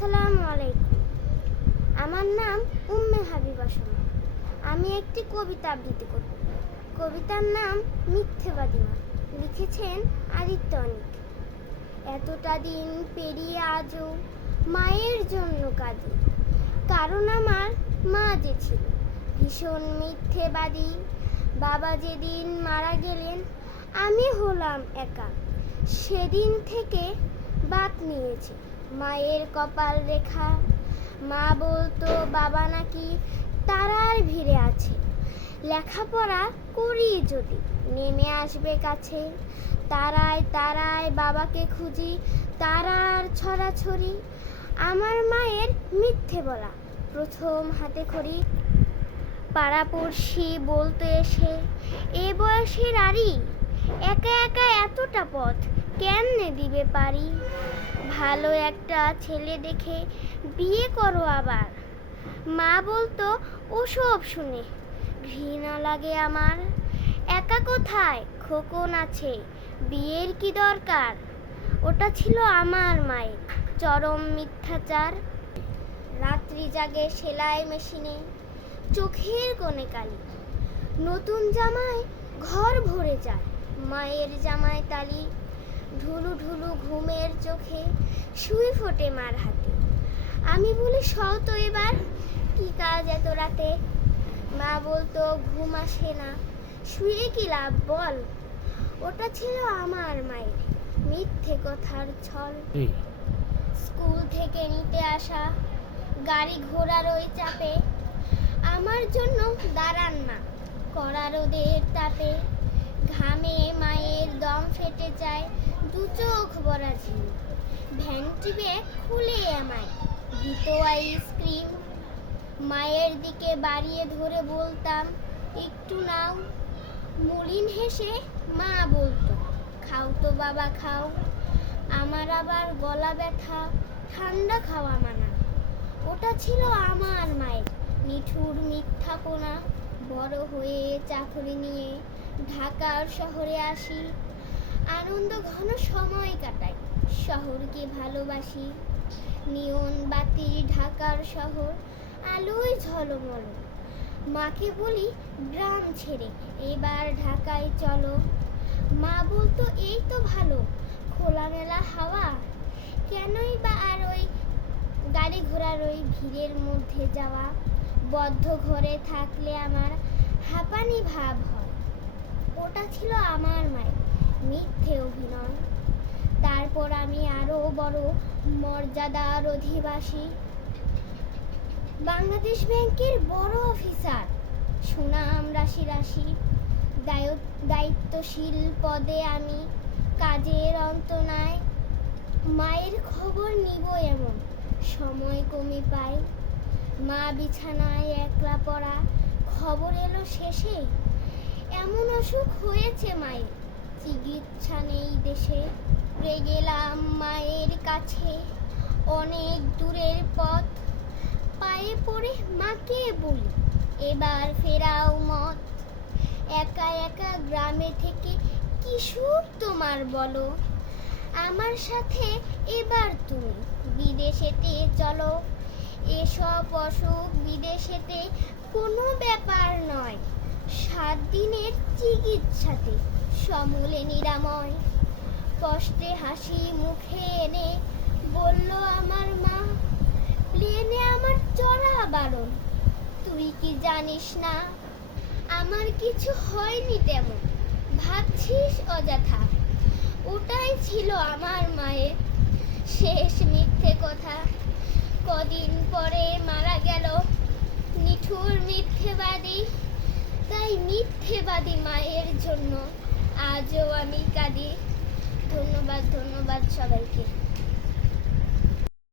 আসসালামু আলাইকুম। আমার নাম উম্মে হাবিবা সুমা। আমি একটি কবিতা আবৃত্তি করব। কবিতার নাম মিথ্যেবাদী মা। লিখেছেন আদিত্য অনিক। এতটা দিন পেরিয়ে আজও মায়ের জন্য কাঁদি, কারণ আমার মা যে ছিল ভীষণ মিথ্যেবাদী। বাবা যেদিন মারা গেলেন আমি হলাম একা। সেদিন থেকে বাত নিয়েছে মায়ের কপাল রেখা। মা বলতো বাবা নাকি তারার ভিড়ে আছে, লেখাপড়া করি যদি নেমে আসবে কাছে। তারায় তারায় বাবাকে খুঁজি, তারার ছড়াছড়ি। আমার মায়ের মিথ্যে বলা প্রথম হাতে খড়ি। পাড়াপড়শি বলতো এসে, এ বয়সের আরি একা একা এতটা পথ কেমনে দিবে পারি। ভালো একটা ছেলে দেখে বিয়ে করো আবার। মা বলতো ওসব শুনে ঘৃণা লাগে আমার। একা কোথায় খোকন আছে, বিয়ের কি দরকার। ওটা ছিল আমার মায়ের চরম মিথ্যাচার। রাত্রি জাগে সেলাই মেশিনে, চোখের কোণে কালি। নতুন জামায় ঘর ভরে যায় মায়ের জামায় তালি। ঢুলু ঢুলু ঘুমের চোখে সুই ফোটে মার হাতে। আমি বলি সও তো এবার, কি কাজ এত রাতে। মা বলতো ঘুম আসে না, শুয়ে কি লাভ বল। ওটা ছিল আমার মায়ের মিথ্যে কথার ছল। স্কুল থেকে নিতে আসা গাড়ি ঘোড়ার ওই চাপে আমার জন্য দাঁড়ান না কড়া রোদের তাপে। ঘামে মায়ের দম ফেটে যায়, দু চোখ ভরা ঝিম। ভ্যানটি ব্যাগ খুলে আমায় দিত আইসক্রিম। মায়ের দিকে বাড়িয়ে ধরে বলতাম একটু নাও। মলিন হেসে মা বলতো খাও তো বাবা খাও। আমার আবার গলা ব্যথা, ঠান্ডা খাওয়া মানা। ওটা ছিল আমার মায়ের নিঠুর মিথ্যাপনা। বড় হয়ে চাকরি নিয়ে ঢাকার শহরে আসি, আনন্দ ঘন সময় কাটাই, শহরকে ভালোবাসি। নিয়ন বাতি ঢাকার শহর, আলোয় ঝলমল। মাকে বলি গ্রাম ছেড়ে এবার ঢাকায় চলো। মা বলতো এই তো ভালো খোলামেলা হাওয়া, কেনই বা আর ওই গাড়ি ঘোড়ার ওই ভিড়ের মধ্যে যাওয়া। বদ্ধ ঘরে থাকলে আমার হাঁপানি ভাব হয়। ওটা ছিল আমার মায়ের মিথ্যে অভিনয়। তারপর আমি আরো বড় মর্যাদার অধিবাসী, বাংলাদেশ ব্যাংকের বড় অফিসার, সুনাম রাশি রাশি। দায়িত্বশীল পদে আমি, কাজের অন্ত নাই। মায়ের খবর নিব এমন সময় কমে পাই। মা বিছানায় একলা পড়া, খবর এলো শেষে এমন অসুখ হয়েছে মায়ের, চিকিৎসা নেই দেশে। গেলাম মায়ের কাছে অনেক দূরের পথ, পায়ে পড়ে মাকে বলি এবার ফেরাও মত। একা একা গ্রামে থেকে কি সুখ তোমার বলো। আমার সাথে এবার তুমি বিদেশেতে চলো। এসব অসুখ বিদেশেতে কোনো ব্যাপার নয়, 7 দিনের চিকিৎসাতে সমূলে নিরাময়। কষ্টে হাসি মুখে এনে বলল আমার মা, প্লেনে আমার চড়া বারণ, তুই কি জানিস না। আমার কিছু হয়নি তেমন, ভাবছিস অযথা। ওটাই ছিল আমার মায়ের শেষ মিথ্যে কথা। কদিন পরে মারা গেল নিঠুর মিথ্যেবাদী। তাই মিথ্যেবাদী মায়ের জন্য আজও আমি কাঁদি। ধন্যবাদ সবাইকে।